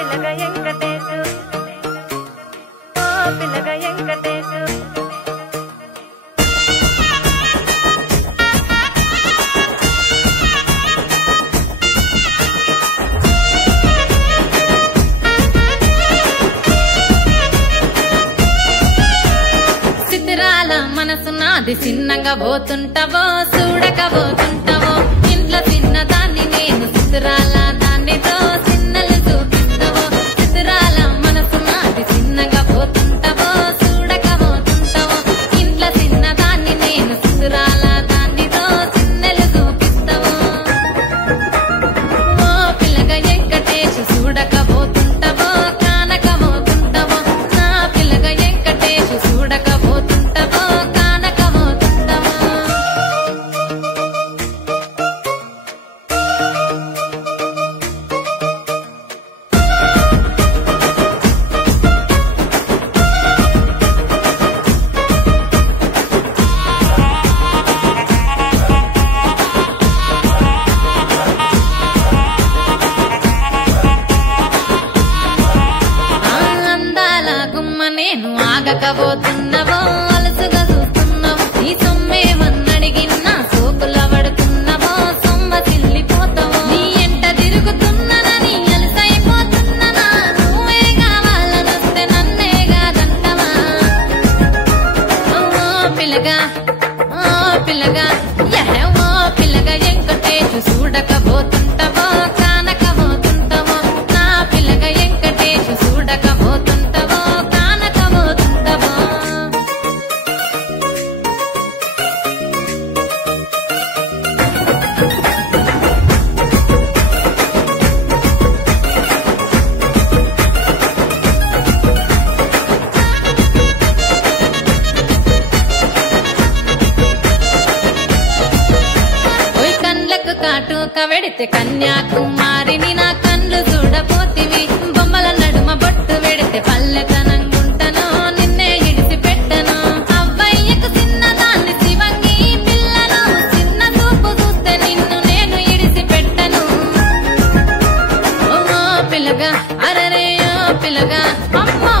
పిల్లగా వెంకటేశు ఓ పిల్లగా వెంకటేశు సిద్ధిరాల మనసు నాది చిన్నగా పోతుంటావో చూడకపోతుంటావో ఇంట్లో చిన్నదాన్ని నేను సిద్ధిరాల దానితో చిన్నలు చూపిస్తావో సిద్ధిరాల మనసు నాది చిన్నగా పోతుంటావో చూడకపోతుంటావో ఇంట్లో చిన్నదాన్ని నేను సిద్ధిరాల దానితో చిన్నలు చూపిస్తావో ఓ పిల్లగా వెంకటేశు చూడకపోతుంటావో కానకపోతుంటావో నా పిల్లగా వెంకటేశు చూడకపోతుంటావో కానకపోతుంటావో అందాల గుమ్మ నేను ఆగకపోతున్నావో అలసుగా చూస్తున్నావో నీ సొమ్మేమన్నడిగిన్నా సోకుల పడుతున్నావో సొమ్మ సిల్లిపోతావో నీ ఎంట తిరుగుతున్నానని అలసైపోతున్నానా నువ్వే కావాలనొస్తే నన్నే కాదంటవా ఓ పిల్లగా ఓ పిల్లగా వెంకటేశు చూడకపోతుంటావో కానకపోతుంటావో నా పిల్లగా వెంకటేశు చూడకపోతుంటావో కానకపోతుంటావో ఓయ్ కండ్లకు కాటుక వెడితే కన్యాకుమారిని నా కండ్లు చూడపోతివి బొమ్మల నడుమ బొట్టు వెడితే పల్లెతనంగుంటను నిన్నే ఇడిసి పెట్టను అవ్వయ్యకు చిన్నదాన్ని శివంగి పిల్లను చిన్న చూపు చూస్తే నిన్ను నేను ఇడిసి పెట్టను ఓ పిల్లగా అరరే ఓ పిల్లగా అమ్మో